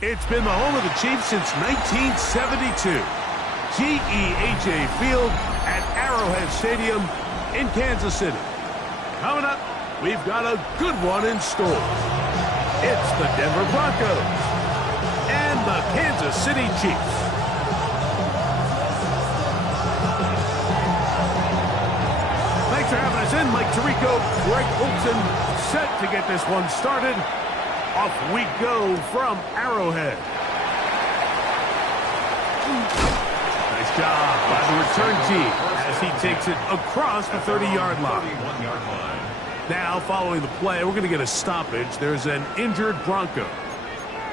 It's been the home of the Chiefs since 1972. GEHA Field at Arrowhead Stadium in Kansas City. Coming up, we've got a good one in store. It's the Denver Broncos and the Kansas City Chiefs. Thanks for having us in. Mike Tirico, Greg Olson, set to get this one started. Off we go from Arrowhead. Nice job by the return team as he takes it across the 30-yard line. Now, following the play, we're going to get a stoppage. There's an injured Bronco.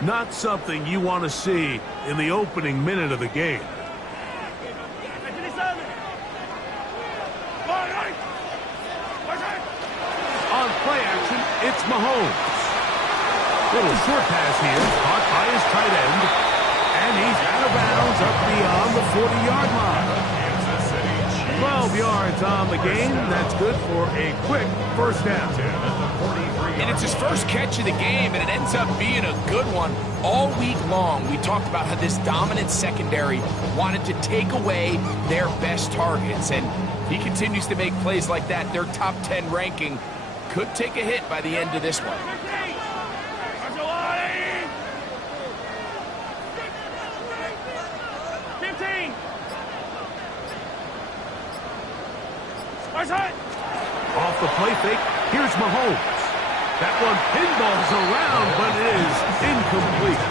Not something you want to see in the opening minute of the game. On play action, it's Mahomes. Little short pass here, caught by his tight end, and he's out of bounds up beyond the 40-yard line. 12 yards on the game. That's good for a quick first down. And it's his first catch of the game, and it ends up being a good one. All week long, we talked about how this dominant secondary wanted to take away their best targets, and he continues to make plays like that. Their top 10 ranking could take a hit by the end of this one. Off the play fake, here's Mahomes. That one pinballs around, but it is incomplete.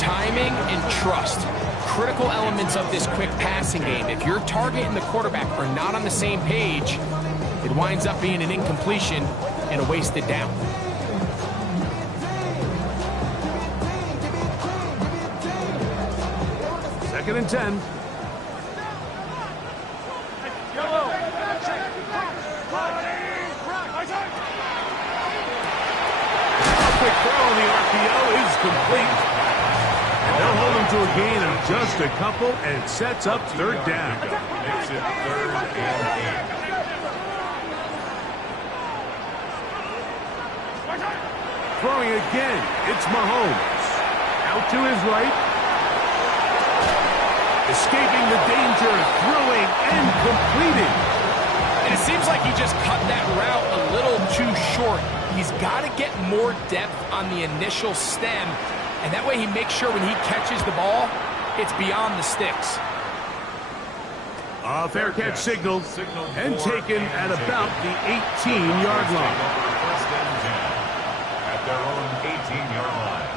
Timing and trust, critical elements of this quick passing game. If your target and the quarterback are not on the same page, it winds up being an incompletion and a wasted down. Second and 10. Quick throw on the RPO is complete. And they'll hold him to a gain of just a couple and sets up third down. Makes it 3rd and 8. Throwing again, it's Mahomes. Out to his right. Escaping the danger, throwing and completing. And it seems like he just cut that route a little too short. He's got to get more depth on the initial stem, and that way he makes sure when he catches the ball, it's beyond the sticks. A fair catch signaled and taken at about the 18-yard line. First and 10 at their own 18-yard line.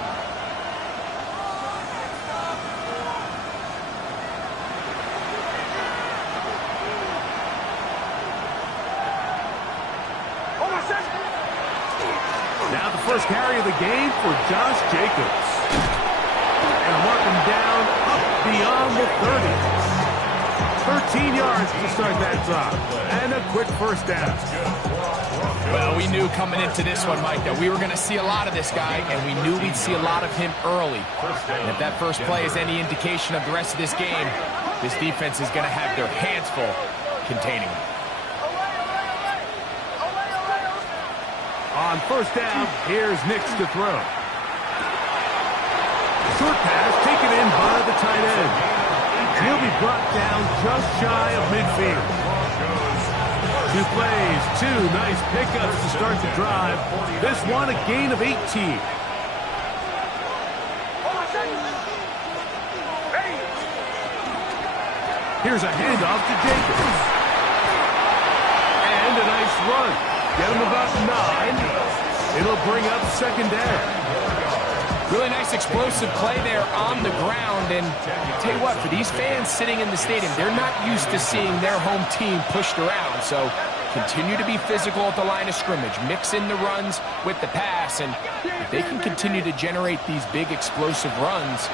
Now the first carry of the game for Josh Jacobs. And mark him down up beyond the 30. 13 yards to start that drive. And a quick first down. Well, we knew coming into this one, Mike, that we were going to see a lot of this guy, and we knew we'd see a lot of him early. And if that first play is any indication of the rest of this game, this defense is going to have their hands full containing him. On first down, here's Nix to throw. Short pass taken in by the tight end. And he'll be brought down just shy of midfield. 2 plays, 2 nice pickups to start the drive. This one a gain of 18. Here's a handoff to Jacobs. And a nice run. Get him about 9. It'll bring up second down. Really nice explosive play there on the ground. And I'll tell you what, for these fans sitting in the stadium, they're not used to seeing their home team pushed around. So continue to be physical at the line of scrimmage. Mix in the runs with the pass. And if they can continue to generate these big explosive runs,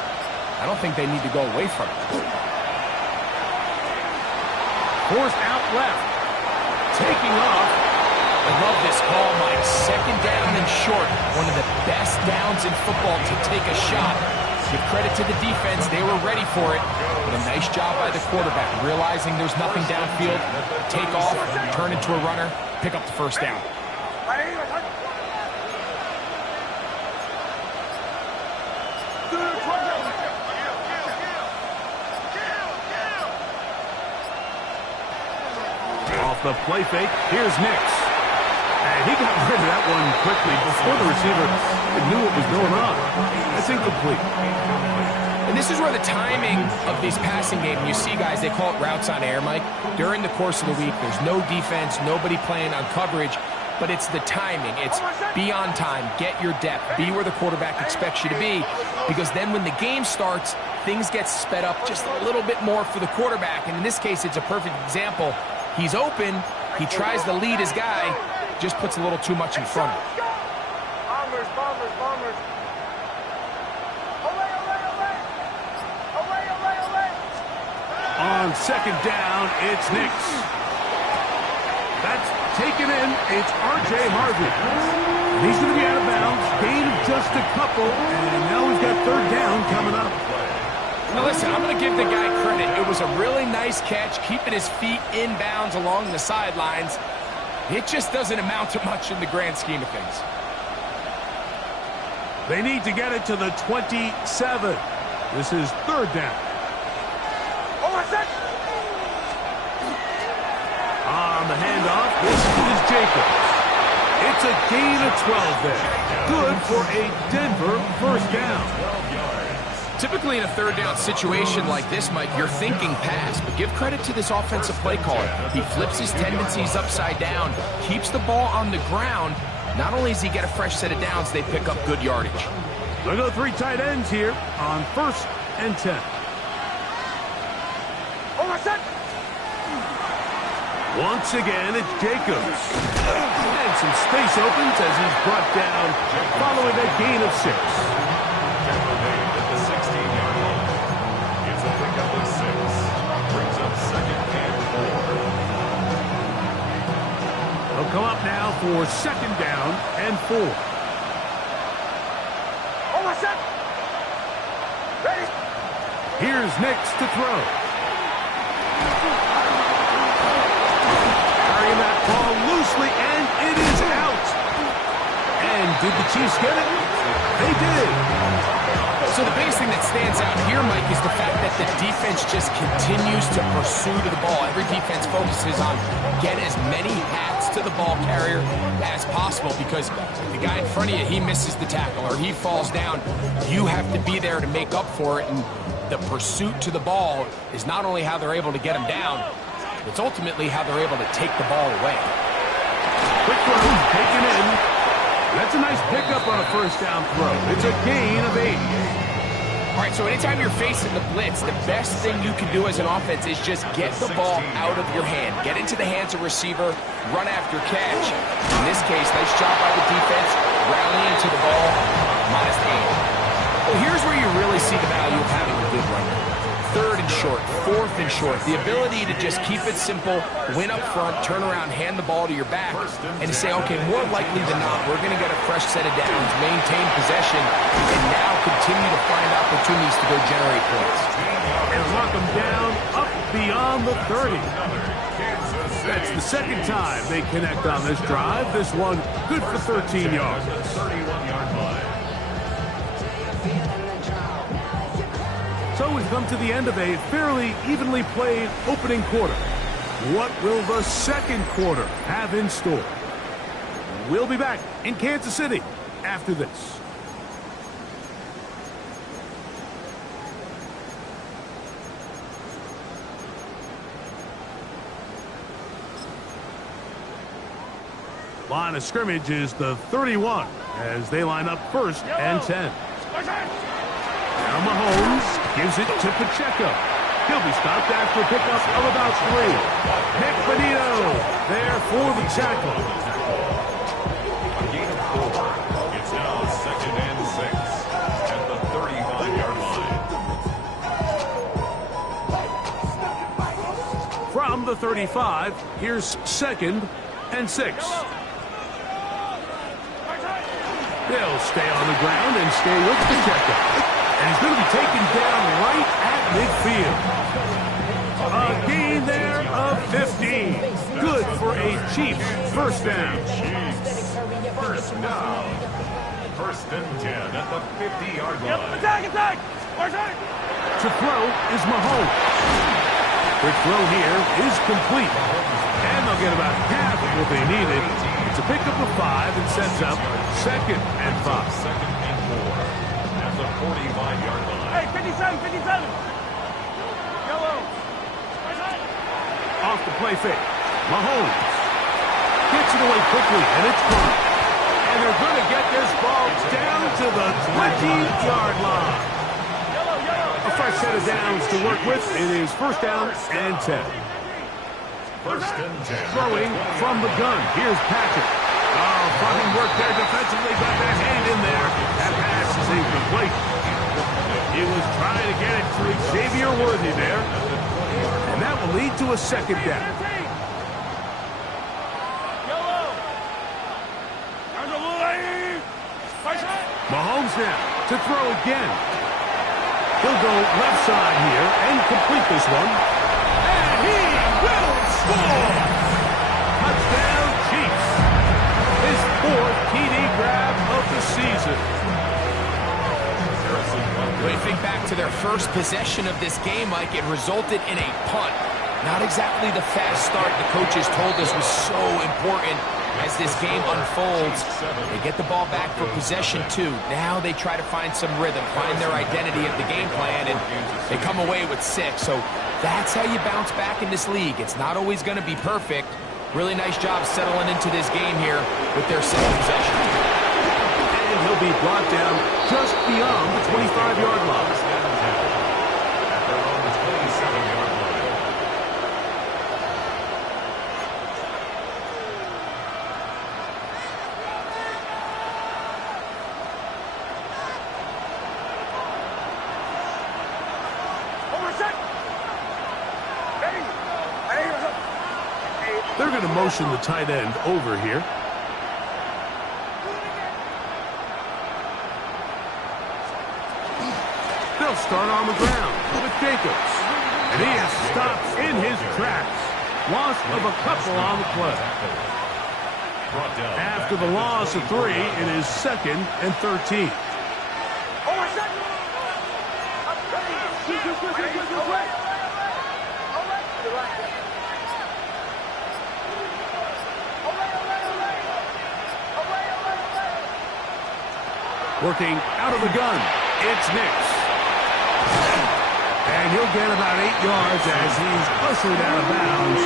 I don't think they need to go away from it. Forced out left. Taking off. I love this call, Mike. Second down and short. One of the best downs in football to take a shot. Give credit to the defense. They were ready for it. But a nice job by the quarterback, realizing there's nothing downfield. Take off, turn into a runner, pick up the first down. the play fake. Here's Nix. And he got rid of that one quickly before the receiver knew what was going on. That's incomplete. And this is where the timing of these passing games, you see guys, they call it routes on air, Mike. During the course of the week, there's no defense, nobody playing on coverage, but it's the timing. It's be on time, get your depth, be where the quarterback expects you to be, because then when the game starts, things get sped up just a little bit more for the quarterback. And in this case, it's a perfect example. He's open, he tries to lead his guy, just puts a little too much in front of him. Bombers. On second down, it's Nix. That's taken in. It's R.J. Harvey. He's going to be out of bounds. Gain of just a couple. And now we've got third down coming up. Now listen, I'm going to give the guy credit. It was a really nice catch, keeping his feet in bounds along the sidelines. It just doesn't amount to much in the grand scheme of things. They need to get it to the 27. This is third down. On the handoff, this is Jacobs. It's a gain of 12 there. Good for a Denver first down. Typically in a third down situation like this, Mike, you're thinking pass, but give credit to this offensive play caller. He flips his tendencies upside down, keeps the ball on the ground. Not only does he get a fresh set of downs, they pick up good yardage. They'll go three tight ends here on 1st and 10. Once again, it's Jacobs. And some space opens as he's brought down following that gain of 6. At the 16-yard line. It's a pickup of 6. Brings up second and 4. They'll come up now for second down and 4. Here's Nix to throw. Carrying that ball loosely, and it is out. And did the Chiefs get it? They did. So the biggest thing that stands out here, Mike, is the fact that the defense just continues to pursue to the ball. Every defense focuses on get as many hats to the ball carrier as possible, because if the guy in front of you, he misses the tackle or he falls down, you have to be there to make up for it. And the pursuit to the ball is not only how they're able to get him down, it's ultimately how they're able to take the ball away. Quick throw, taken in. That's a nice pickup on a first down throw. It's a gain of 8. All right, so anytime you're facing the blitz, the best thing you can do as an offense is just get the ball out of your hand. Get into the hands of receiver, run after catch. In this case, nice job by the defense, rallying to the ball, minus 8. Well, here's where you really see the value of having a good runner. Third and short, fourth and short. The ability to just keep it simple, win up front, turn around, hand the ball to your back, and to say, okay, more likely than not, we're going to get a fresh set of downs, maintain possession, and now continue to find opportunities to go generate points. And lock them down up beyond the 30. That's the second time they connect on this drive. This one good for 13 yards. 31-yard line. So we've come to the end of a fairly evenly played opening quarter. What will the second quarter have in store? We'll be back in Kansas City after this. Line of scrimmage is the 31 as they line up 1st and 10. Now Mahomes gives it to Pacheco. He'll be stopped after a pickup of about 3. Nick Benito there for the tackle. A gain of 4. It's now 2nd and 6 at the 35-yard line. From the 35, here's 2nd and 6. They'll stay on the ground and stay with Pacheco. And he's going to be taken down right at midfield. A gain there of 15. Good for a Chiefs first down. First down. 1st and 10 at the 50-yard line. Attack! To throw is Mahomes. Quick throw here is complete. And the now get about half of what they needed. It's a pickup of 5 and sets up 2nd and 5. 2nd and 4 at the 45-yard line. Hey, 57, 57. Yellow. Off the play fake. Mahomes gets it away quickly, and it's gone. And they're going to get this ball down to the 20-yard line. A fresh set of downs to work with. It is 1st down and 10. 1st and 10. Throwing from the gun. Here's Patrick. Oh, fine work there defensively. Got that hand in there. That pass is incomplete. He was trying to get it to Xavier Worthy there. And that will lead to a 2nd down. Mahomes now to throw again. He'll go left side here and complete this one. And he will score! Touchdown, Chiefs. His 4th TD grab of the season. When you think back to their first possession of this game, Mike, it resulted in a punt. Not exactly the fast start the coaches told us was so important as this game unfolds. They get the ball back for possession 2. Now they try to find some rhythm, find their identity of the game plan, and they come away with 6. So that's how you bounce back in this league. It's not always going to be perfect. Really nice job settling into this game here with their 2nd possession. And he'll be brought down just beyond the 25-yard line. At their own 27-yard line. They're going to motion the tight end over here. They'll start on the ground with Jacobs. And he is stopped in his tracks. Loss of a couple on the play. After the loss of 3, it is 2nd and 13. Working out of the gun, it's Nix. And he'll get about 8 yards as he's ushered out of bounds.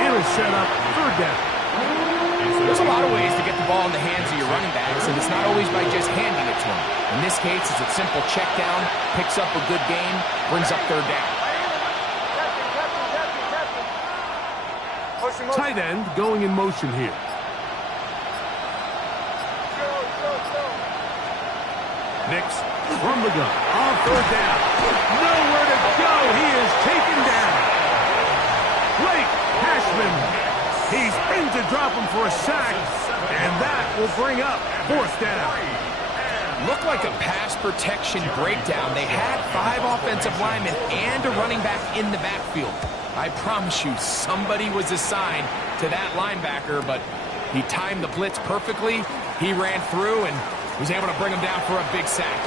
It'll set up 3rd down. There's a lot of ways to get the ball in the hands of your running backs, and it's not always by just handing it to them. In this case, it's a simple check down, picks up a good gain, brings up 3rd down. Tight end going in motion here. Nix from the gun on 3rd down. Nowhere to go. He is taken down. Blake Cashman. He's in to drop him for a sack, and that will bring up 4th down. Looked like a pass protection breakdown. They had 5 offensive linemen and a running back in the backfield. I promise you, somebody was assigned to that linebacker, but he timed the blitz perfectly. He ran through and was able to bring him down for a big sack.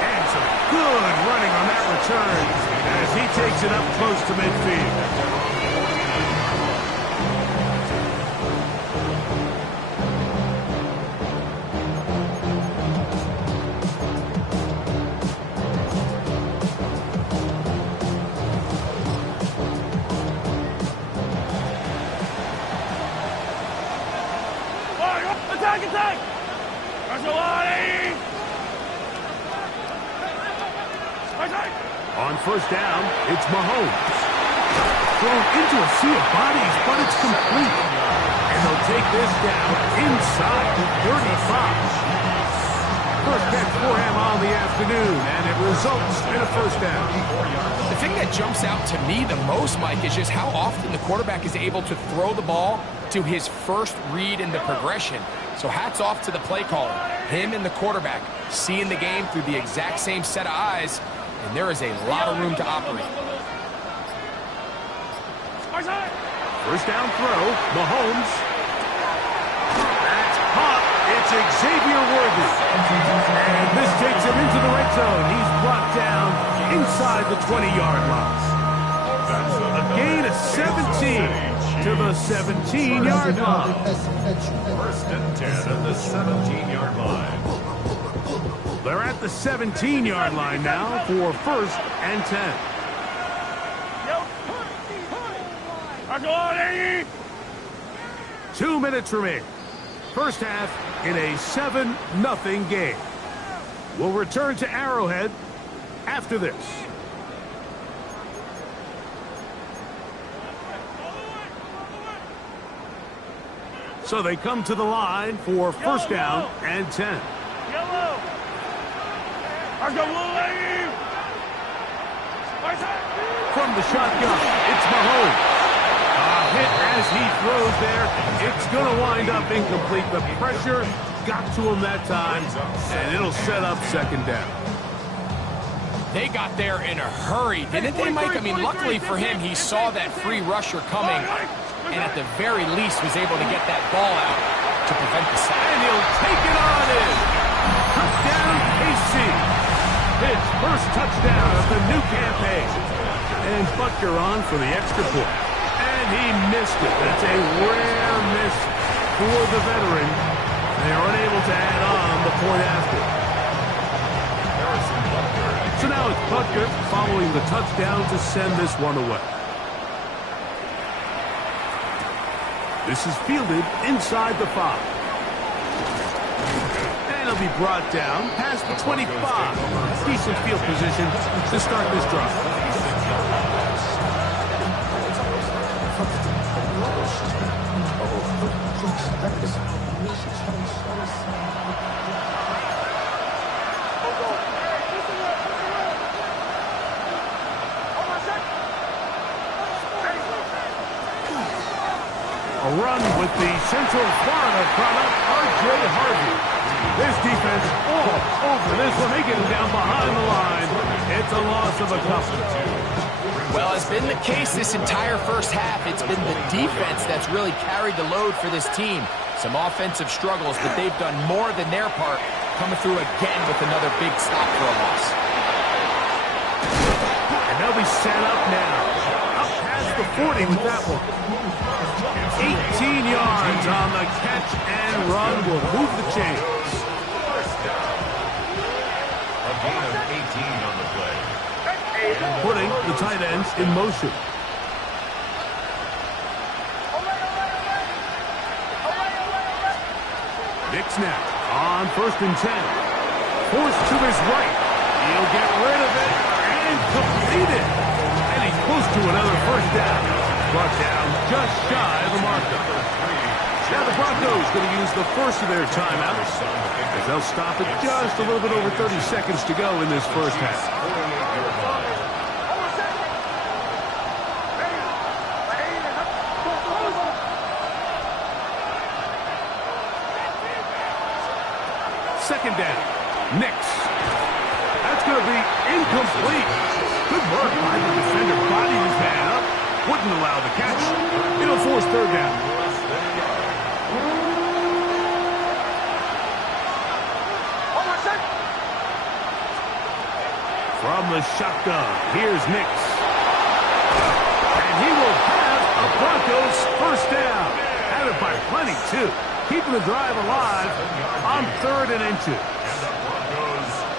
And some good running on that return as he takes it up close to midfield. Attack! On 1st down, it's Mahomes. Thrown into a sea of bodies, but it's complete. And they'll take this down inside the 35. First catch for him on the afternoon, and it results in a 1st down. The thing that jumps out to me the most, Mike, is just how often the quarterback is able to throw the ball to his first read in the progression. So hats off to the play caller. Him and the quarterback seeing the game through the exact same set of eyes, and there is a lot of room to operate. 1st down throw, Mahomes. That's caught. It's Xavier Worthy. And this takes him into the red zone. He's brought down inside the 20-yard line. That's a Gain of 17 to the 17-yard line. First and 10 at the 17-yard line. They're at the 17-yard line now for first and 10. 2 minutes remain. First half in a 7-0 game. We'll return to Arrowhead after this. So they come to the line for first down and 10. From the shotgun, it's Mahomes. A hit as he throws there. It's going to wind up incomplete. The pressure got to him that time, and it'll set up second down. They got there in a hurry, didn't they, Mike? I mean, luckily for him, he saw that free rusher coming, and at the very least was able to get that ball out to prevent the sack. And he'll take it on in. Touchdown, KC. His first touchdown of the new campaign. And Butker on for the extra point. And he missed it. That's a rare miss for the veteran. They are unable to add on the point after. So now it's Butker following the touchdown to send this one away. This is fielded inside the 5. And it'll be brought down past the 25. Decent field position to start this drive. A run with the Central Florida product, R.J. Harvey. This defense all over this one. They get him down behind the line. It's a loss of a couple. Well, it's been the case this entire first half. It's been the defense that's really carried the load for this team. Some offensive struggles, but they've done more than their part, coming through again with another big stop for a loss. And they'll be set up now. Up past the 40 with that one. 18 yards on the catch and run will move the chains. A gain of 18 on the play. Putting the tight ends in motion. Nix now on first and 10. Forced to his right. He'll get rid of it and complete it. And he's close to another first down. Brought down just shy of the marker. Now the Broncos going to use the first of their timeouts as they'll stop it just a little bit over 30 seconds to go in this first half. Second down. Nix. That's going to be incomplete. Good work by the defender. Bodied his man up. Wouldn't allow the catch. It'll force third down. From the shotgun, here's Nix. And he will have a Broncos first down. Had it by plenty, too. Keeping the drive alive on 3rd and 2.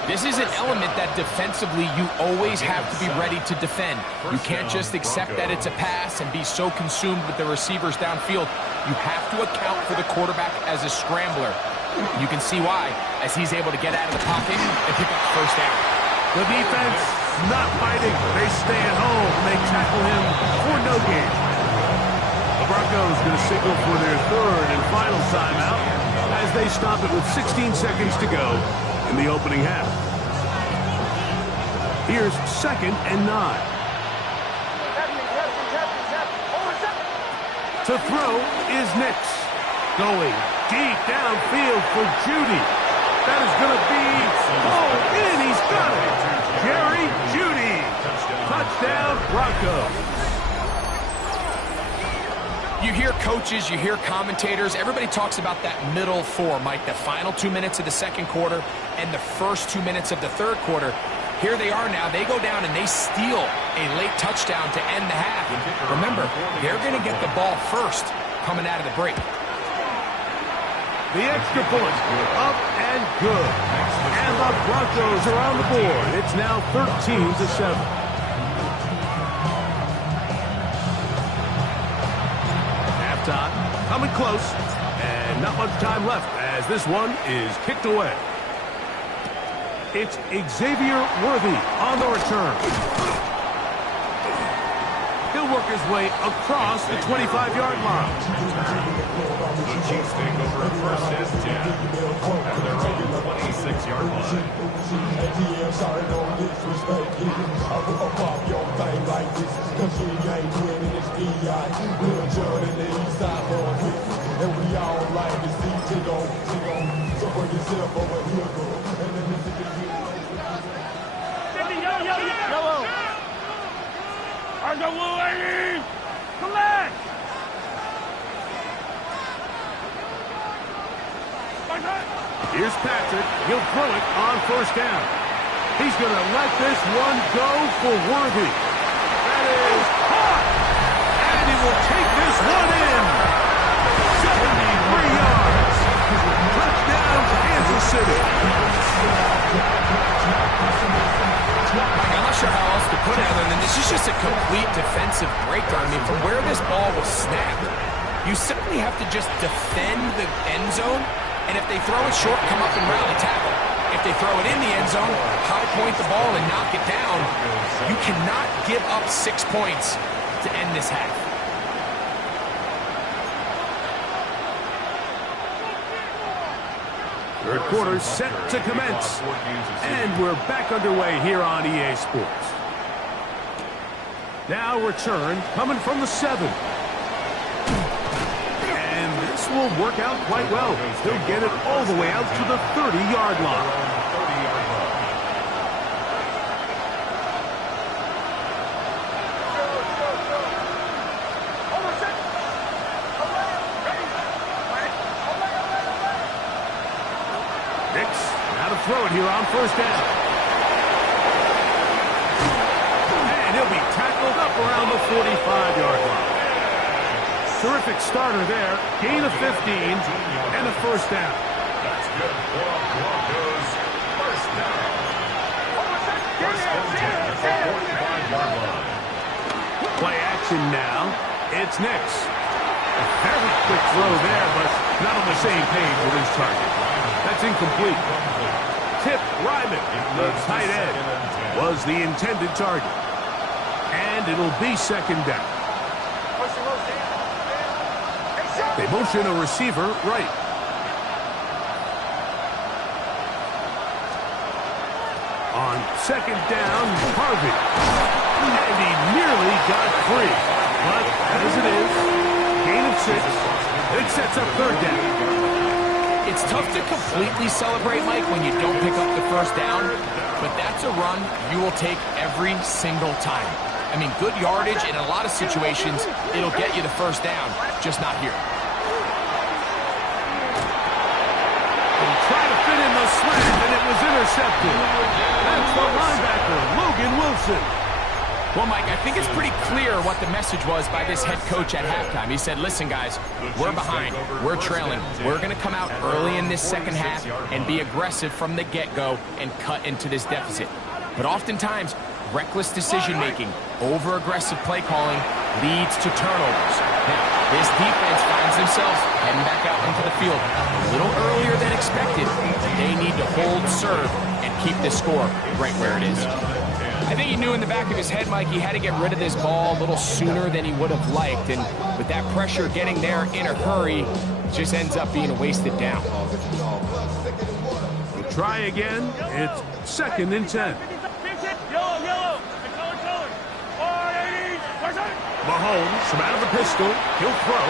This is an element that defensively you always have to be ready to defend. You can't just accept that it's a pass and be so consumed with the receivers downfield. You have to account for the quarterback as a scrambler. You can see why, as he's able to get out of the pocket and pick up the first down. The defense not fighting. They stay at home. They tackle him for no gain. The Broncos going to signal for their 3rd and final timeout as they stop it with 16 seconds to go in the opening half. Here's 2nd and 9. To throw is Nix. Going deep downfield for Judy. That is going to be in. He's got it. Jerry Judy. Touchdown, Broncos. You hear coaches, you hear commentators, everybody talks about that middle 4, Mike, the final 2 minutes of the second quarter and the first 2 minutes of the third quarter. Here they are now. They go down and they steal a late touchdown to end the half. Remember, they're going to get the ball first coming out of the break. The extra point, up and good. And the Broncos are on the board. It's now 13-7. Halftime, coming close. And not much time left as this one is kicked away. It's Xavier Worthy on the return. He'll work his way across the 25-yard line. The Chiefs take over at first and 10 at their own 26-yard line. And we all like to see Tigo. So bring yourself over here, girl. And let me see Yellow. Argo Blue 80. Come back. Here's Patrick. He'll throw it on first down. He's going to let this one go for Worthy. That is caught. And he will take this one in. 73 yards. Touchdown, Kansas City. I'm not sure how else to put it other than this is just a complete defensive breakdown. I mean, from where this ball was snapped, you simply have to just defend the end zone, and if they throw it short, come up and round the tackle. If they throw it in the end zone, high point the ball and knock it down. You cannot give up 6 points to end this half. Third quarter set to commence. And we're back underway here on EA Sports. Now return coming from the 7. And this will work out quite well. He'll get it all the way out to the 30-yard line. Throw it here on first down. And he'll be tackled up around the 45-yard line. Terrific starter there. Gain of 15 and a first down. That's good for Broncos. First down. First and 10 at the 45-yard line. Play action now. It's Nix. A very quick throw there, but not on the same page with his target. That's incomplete. Tip Ryman, the tight end, was the intended target. And it'll be second down. They motion a receiver right. On second down, Harvey. And he nearly got free. But as it is, gain of 6. It sets up third down. It's tough to completely celebrate, Mike, when you don't pick up the first down, but that's a run you will take every single time. I mean, good yardage in a lot of situations, it'll get you the first down, just not here. They try to fit in the slant, and it was intercepted. That's the linebacker, Logan Wilson. Well, Mike, I think it's pretty clear what the message was by this head coach at halftime. He said, listen, guys, we're behind. We're trailing. We're going to come out early in this second half and be aggressive from the get-go and cut into this deficit. But oftentimes, reckless decision-making, over-aggressive play calling leads to turnovers. Now, this defense finds themselves heading back out into the field a little earlier than expected. They need to hold serve and keep this score right where it is. I think he knew in the back of his head, Mike, he had to get rid of this ball a little sooner than he would have liked. And with that pressure getting there in a hurry, it just ends up being a wasted down. We'll try again. It's second and 10. Yellow. Mahomes from out of the pistol. He'll throw.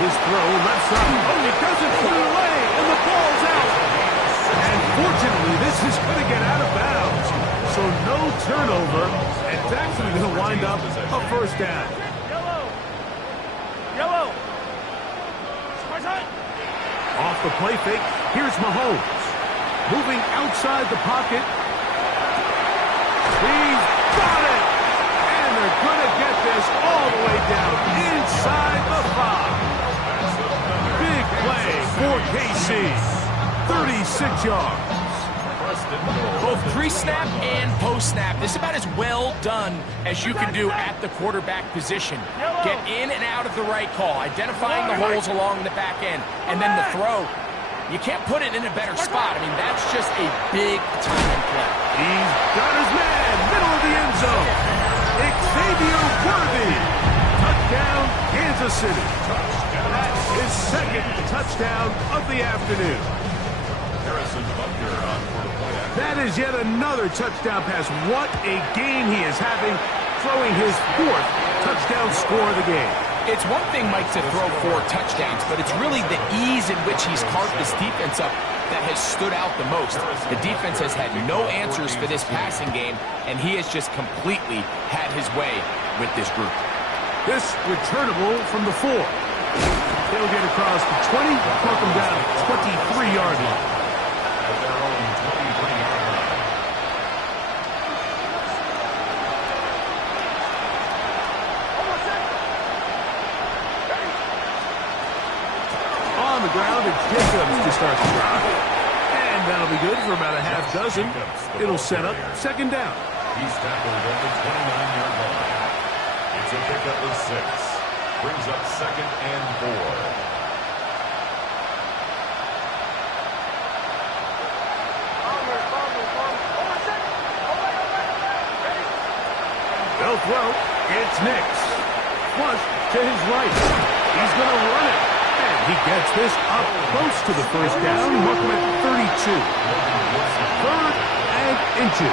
His throw left side. Oh, he doesn't put it away, and the ball's out. And fortunately, this is going to get out of bounds. So no turnover, and it's actually going to wind up a first down. Yellow. Off the play fake, here's Mahomes. Moving outside the pocket. He's got it! And they're going to get this all the way down inside the 5. Big play for KC. 36 yards. Both pre-snap and post-snap, this is about as well done as you can do at the quarterback position. Get in and out of the right call, identifying the holes along the back end, and then the throw. You can't put it in a better spot. I mean, that's just a big-time play. He's got his man, middle of the end zone. Xavier Worthy. Touchdown, Kansas City. That's his second touchdown of the afternoon. That is yet another touchdown pass. What a game he is having, throwing his 4th touchdown score of the game. It's one thing, Mike, to throw 4 touchdowns, but it's really the ease in which he's carved this defense up that has stood out the most. The defense has had no answers for this passing game, and he has just completely had his way with this group. This returnable from the 4. They'll get across the 20, knock him down 23-yard line. On the ground, it's Jacobs to start the drive. And that'll be good for about a half dozen. It'll set up second down. He's tackled at the 29-yard line. It's a pickup of 6. Brings up second and 4. They'll throw. It's Nix. Flush to his right. He's going to run it. And he gets this up close to the first down. Mark him at 32. 3rd and inches.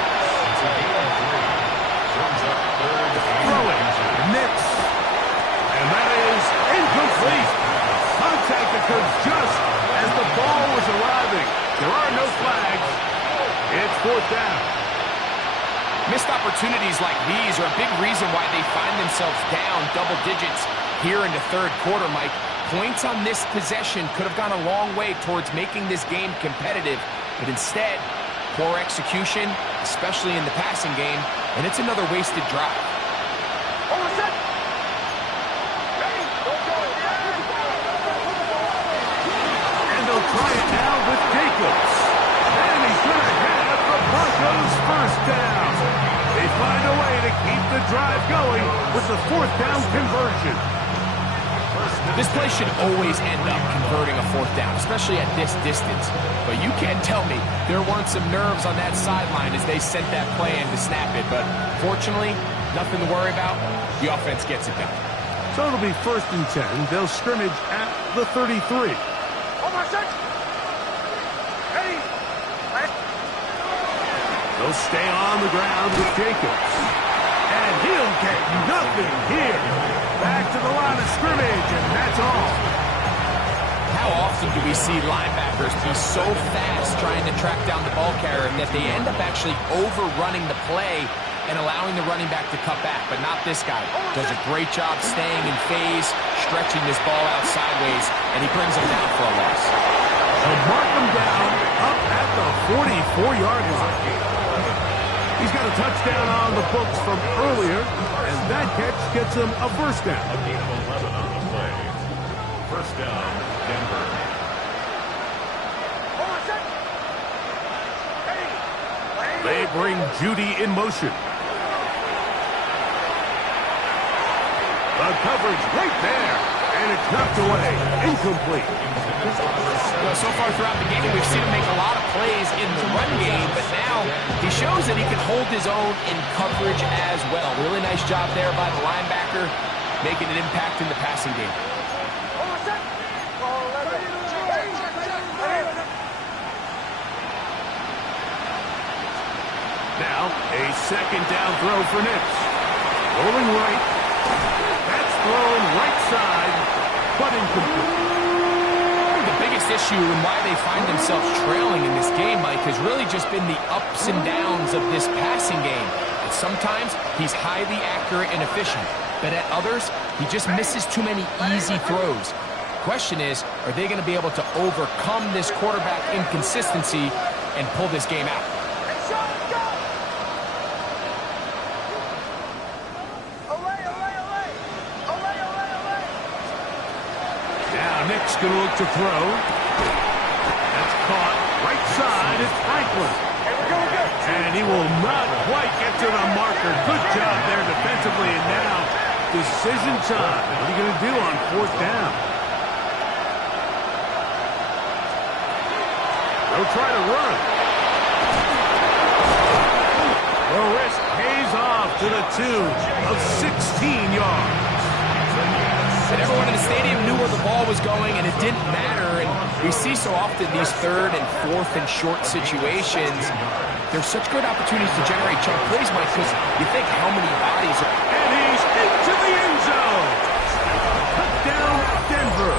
Throwing. Nix. And that is incomplete. Contact occurred just as the ball was arriving. There are no flags. It's 4th down. Missed opportunities like these are a big reason why they find themselves down double digits here in the 3rd quarter, Mike. Points on this possession could have gone a long way towards making this game competitive, but instead, poor execution, especially in the passing game, and it's another wasted drive. And they'll try it now with Jacobs. And he's going to have the Broncos' first down. They find a way to keep the drive going with the 4th down conversion. This play should always end up converting a 4th down, especially at this distance. But you can't tell me there weren't some nerves on that sideline as they sent that play in to snap it. But fortunately, nothing to worry about. The offense gets it done. So it'll be 1st and 10. They'll scrimmage at the 33. They'll stay on the ground with Jacobs. And he'll get nothing here. Back to the line of scrimmage, and that's all. How often do we see linebackers be so fast trying to track down the ball carrier that they end up actually overrunning the play and allowing the running back to cut back? But not this guy. Does a great job staying in phase, stretching this ball out sideways, and he brings him down for a loss. They'll mark him down up at the 44-yard line. He's got a touchdown on the books from earlier, and that catch gets him a first down. A gain of 11 on the play. First down, Denver. They bring Judy in motion. The coverage right there, and it's knocked away. Incomplete. Well, so far throughout the game, we've seen him make a lot of plays in the run game, but now he shows that he can hold his own in coverage as well. Really nice job there by the linebacker, making an impact in the passing game. Now, a second down throw for Nix. Rolling right. That's thrown right side, but incomplete. The biggest issue and why they find themselves trailing in this game, Mike, has really just been the ups and downs of this passing game. And sometimes he's highly accurate and efficient, but at others, he just misses too many easy throws. Question is, are they going to be able to overcome this quarterback inconsistency and pull this game out? Nick's going to look to throw. That's caught. Right side is Franklin. And he will not quite get to the marker. Good job there defensively. And now, decision time. What are you going to do on 4th down? They'll try to run. The risk pays off to the tune of 16 yards. And everyone in the stadium knew where the ball was going, and it didn't matter. And we see so often these 3rd and 4th and short situations. There's such good opportunities to generate jump plays, Mike, because you think how many bodies are... And he's into the end zone. Touchdown, Denver.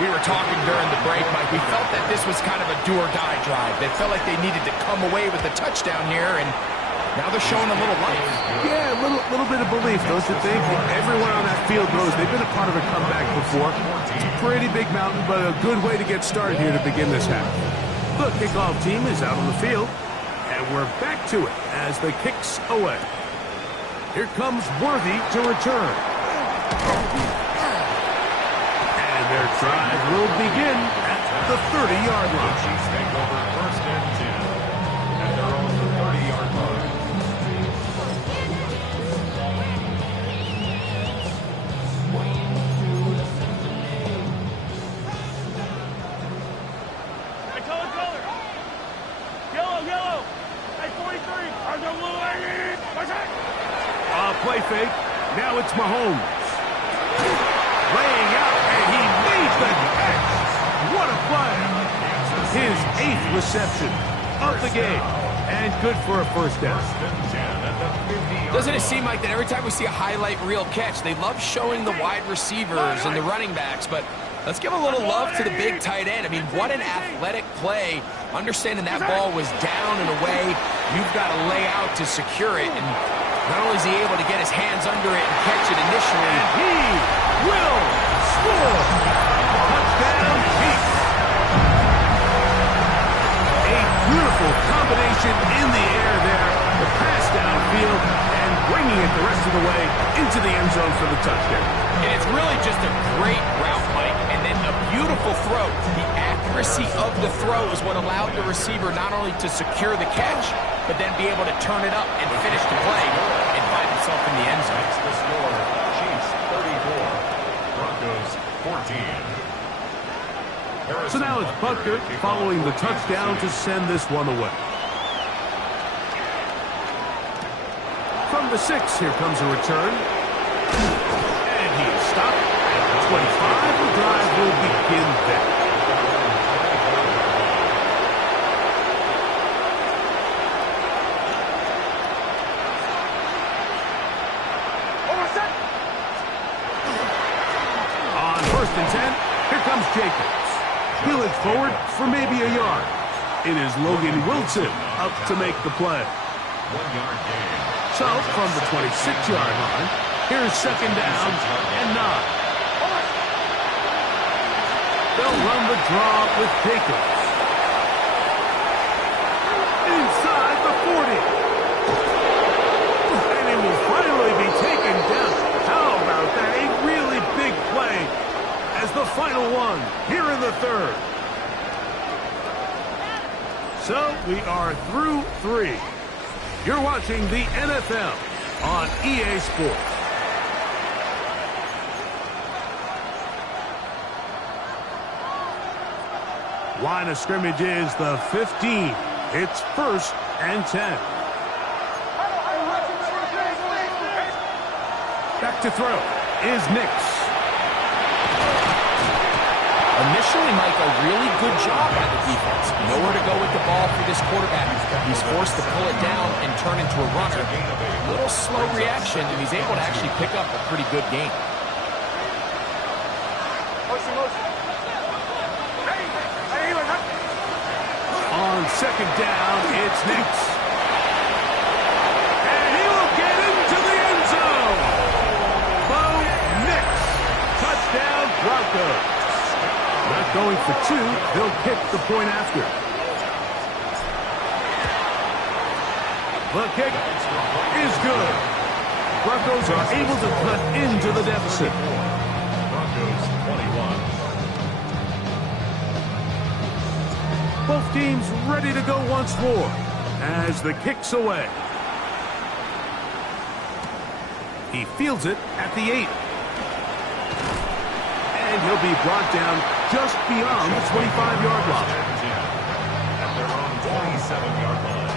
We were talking during the break, Mike. We felt that this was kind of a do-or-die drive. They felt like they needed to come away with a touchdown here, and now they're showing a little life. Yeah, a little bit of belief, don't you think? Everyone on that field knows they've been a part of a comeback before. It's a pretty big mountain, but a good way to get started here to begin this half. The kickoff team is out on the field, and we're back to it as the kick's away. Here comes Worthy to return. And their drive will begin at the 30-yard line. Chiefs take over 1st and 10 at their own 30-yard line. Yellow. Hey, 43. Play fake. Now it's Mahomes. Laying out, and he made the catch. What a play. His 8th reception of the game. And good for a 1st down. Doesn't it seem like that every time we see a highlight reel catch, they love showing the wide receivers and the running backs, but let's give a little love to the big tight end. I mean, what an athletic play. Understanding that ball was down and away, you've got to lay out to secure it. And not only is he able to get his hands under it and catch it initially, And he will score. Touchdown, Chiefs. A beautiful combination in the air there. The pass downfield and bringing it the rest of the way into the end zone for the touchdown. and it's really just a great route, Mike, and then a beautiful throw. The accuracy of the throw is what allowed the receiver not only to secure the catch, but then be able to turn it up and finish the play and find himself in the end zone. That's the score. Chiefs 34, Broncos 14. So now it's Butker following the touchdown to send this one away. From the 6, here comes a return. And he is stopped at the 25. The drive will begin there. On 1st and 10, here comes Jacobs. He'll look forward for maybe a yard. It is Logan Wilson up to make the play. 1 yard gain. So, from the 26-yard line, here's 2nd down and 9. They'll run the draw with Jacobs. Inside the 40. And he will finally be taken down. How about that? A really big play as the final one here in the 3rd. So, we are through 3. You're watching the NFL on EA Sports. Line of scrimmage is the 15. It's 1st and 10. Back to throw is Nix. Initially, Mike, a really good job by the defense. Nowhere to go with the ball for this quarterback. He's forced to pull it down and turn into a runner. A little slow reaction, and he's able to actually pick up a pretty good game. On 2nd down, it's Nix. And he will get into the end zone. Bo Nix. Touchdown, Broncos. Not going for 2. They'll kick the point after. The kick is good. Broncos are able to cut into the deficit. Broncos Both teams ready to go once more as the kick's away. He fields it at the 8. And he'll be brought down just beyond the 25-yard line. At their own 27-yard line.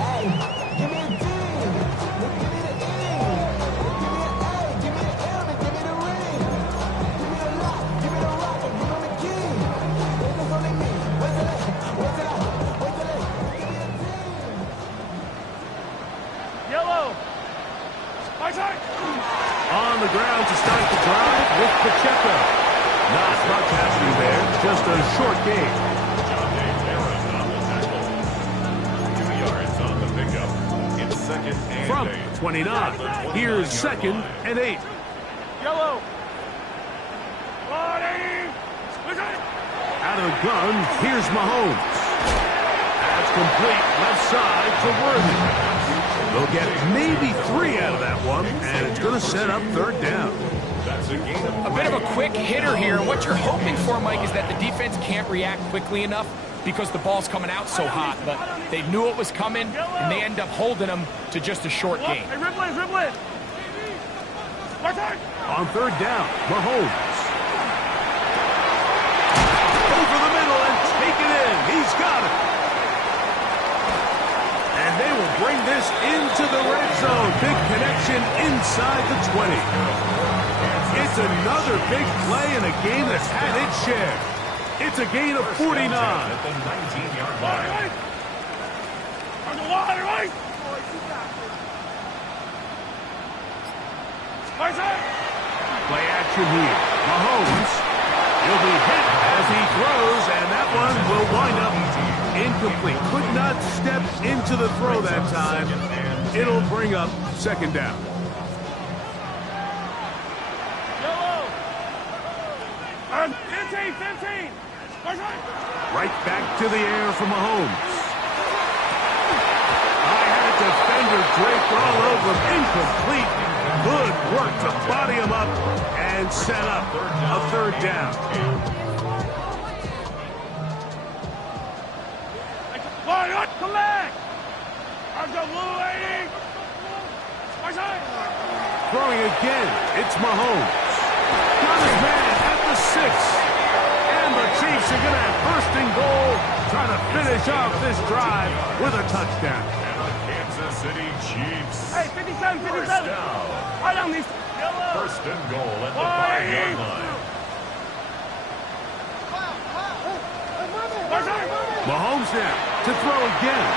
Hey, give me a D. Give me the E. Give me an A. Give me the M. And give me the ring. Give me the lock. Give me the rock. And give me the key. It's only me. Wait till it. Wait till it. Wait till it. Give me a D. Yellow. My side. On the ground to start the drive with Pacheco. Not much happening there, just a short game. On the tackle. 2 yards on the pickup. It's second and From 8. 29, here's second and 8. Yellow. 180. Out of the gun, here's Mahomes. That's complete left side to Worthy. They'll get maybe 3 out of that one, and it's going to set up third down. That's a gain of A bit of a quick hitter here. What you're hoping for, Mike, is that the defense can't react quickly enough because the ball's coming out so hot. But they knew it was coming, and they end up holding them to just a short gain. Hey, Ripley, Ripley. My side. On third down, Mahomes. Over the middle and take it in. He's got it. And they will bring this into the red zone. Big connection inside the 20. It's another big play in a game that's had its share. It's a gain of 49. at the 19-yard line. On the water, right? My side. Play action here. Mahomes. He'll be hit as he throws, and that one will wind up incomplete. Could not step into the throw that time. It'll bring up second down. Yellow. 15, 15. My side. Right back to the air for Mahomes. I had a defender draped all over him. Incomplete. Good work to body him up and set up a third down. Collect. I'm the blue lady. My side. Throwing again, it's Mahomes. Got his man at the 6. And the Chiefs are going to have first and goal, trying to finish off this drive with a touchdown. And the Kansas City Chiefs. Hey, 57, 57. First down. I don't need yellow. First and goal at the 5-yard line. My side. Mahomes now to throw again.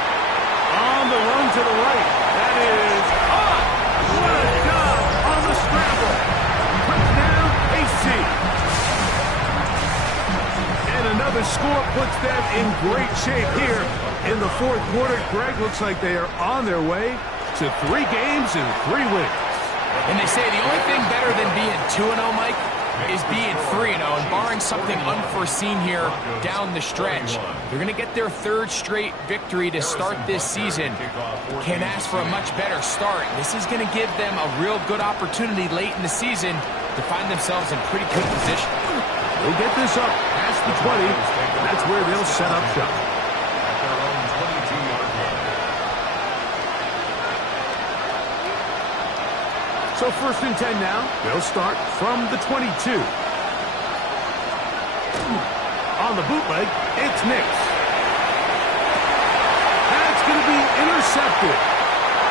On the run to the right. That is up. What a job on the scramble. Touchdown, AC. And another score puts them in great shape here in the fourth quarter. Greg, looks like they are on their way to 3 games and 3 wins. And they say the only thing better than being 2-0, Mike, is being 3-0. And barring something unforeseen here down the stretch, they're going to get their 3rd straight victory to start this season. Can't ask for a much better start. This is going to give them a real good opportunity late in the season to find themselves in pretty good position. They'll get this up past the 20. That's where they'll set up shop. At their own 22-yard line. So first and 10 now. They'll start from the 22. On the bootleg, it's Nix. That's going to be intercepted.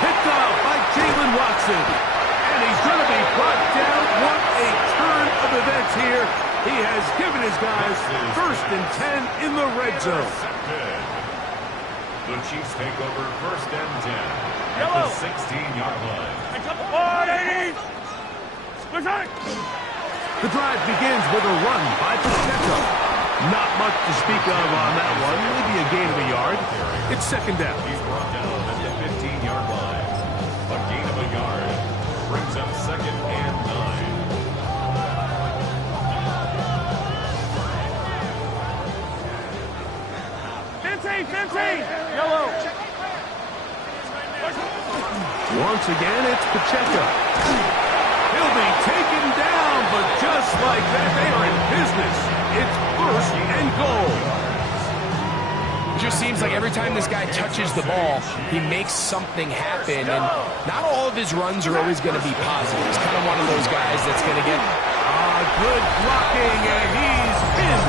Picked off by Jalen Watson. And he's going to be brought down. What a turn of events here. He has given his guys first and 10 in the red zone. Intercepted. The Chiefs take over first and 10 at Yellow. the 16-yard line. 180. My side. The drive begins with a run by Pacheco. Not much to speak of on that one. Maybe a gain of a yard. It's second down. He's brought down at the 15-yard line. A gain of a yard brings up second and 9. Yellow. Once again, it's Pacheco. He'll be taken down, but just like that, they are in business. It's first and goal. seems like every time this guy touches the ball, he makes something happen, and not all of his runs are always going to be positive. He's kind of one of those guys that's going to get... Good blocking, and he's in.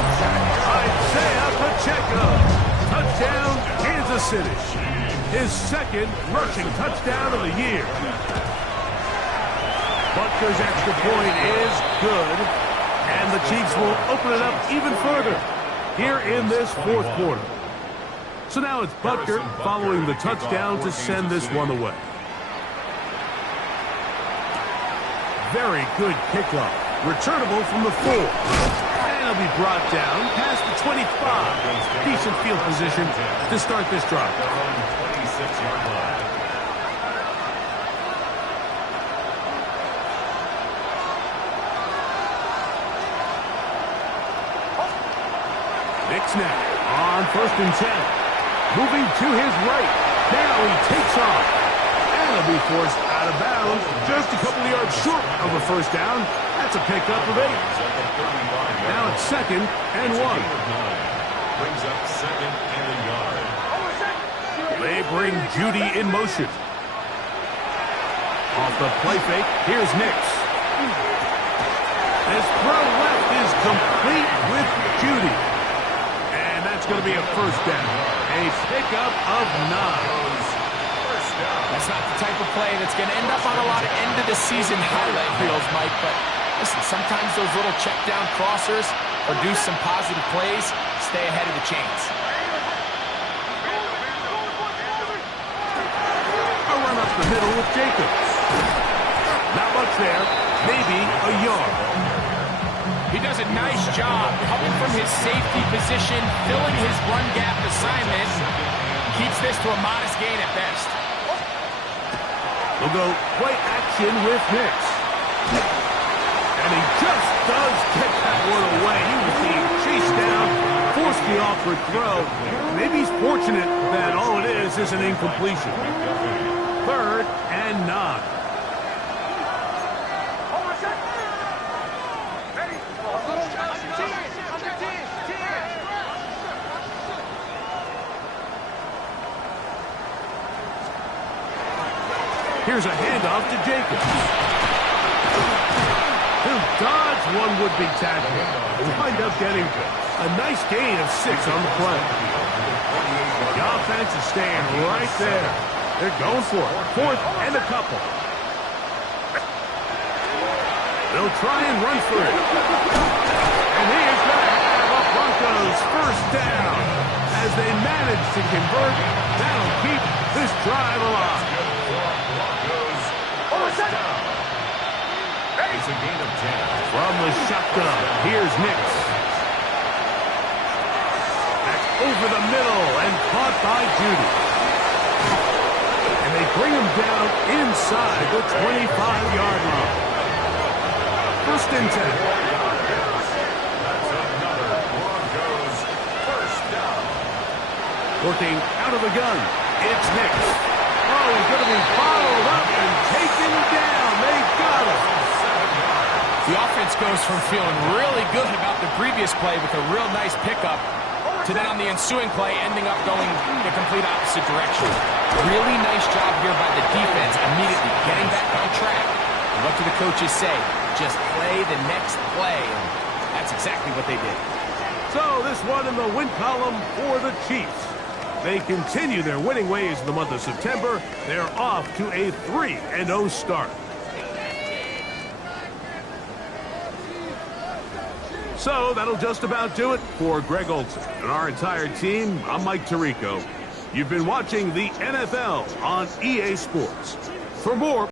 Isaiah Pacheco. Touchdown, Kansas City. His second rushing touchdown of the year. Butker's extra point is good, and the Chiefs will open it up even further here in this fourth quarter. So now it's Butker following the touchdown to send this one away. Very good kickoff. Returnable from the 4. And it'll be brought down past the 25. Decent field position to start this drive. 26-yard line. Nick snap on 1st and 10. Moving to his right. Now he takes off. And he'll be forced out of bounds. Just a couple of yards short of a first down. That's a pickup of 8. Now it's 2nd and 1. Brings up 2nd and a yard. They bring Judy in motion. Off the play fake, here's Nix. His throw left is complete with Judy. And that's going to be a first down. A pickup of 9. That's not the type of play that's going to end up on a lot of end-of-the-season highlight reels, Mike, but listen, sometimes those little check-down crossers produce some positive plays. Stay ahead of the chains. A run up the middle with Jacobs. Not much there. Maybe a yard. He does a nice job coming from his safety position, filling his run gap assignment. Keeps this to a modest gain at best. We'll go play action with Nix. And he just does get that one away. He was being chased down, forced the awkward throw. Maybe he's fortunate that all it is an incompletion. 3rd and 9. Here's a handoff to Jacobs. He'll dodge one would-be tackle. He'll wind up getting a nice gain of 6 on the play. The offense is staying right there. They're going for it. 4th and a couple. They'll try and run for it. And he is going to have a Broncos first down. As they manage to convert, that'll keep this drive alive. It's a gain of 10. From the shotgun, here's Nix. That's over the middle and caught by Judy. And they bring him down inside the 25-yard line. 1st and 10. That's another Broncos first down. Working out of the gun, it's Nix. Oh, he's going to be followed up and taken down. They got him. The offense goes from feeling really good about the previous play with a real nice pickup to then on the ensuing play ending up going the complete opposite direction. Really nice job here by the defense immediately getting back on track. And what do the coaches say? Just play the next play. And that's exactly what they did. So this one in the win column for the Chiefs. They continue their winning ways in the month of September. They're off to a 3-0 start. So that'll just about do it for Greg Olson and our entire team. I'm Mike Tirico. You've been watching the NFL on EA Sports. For more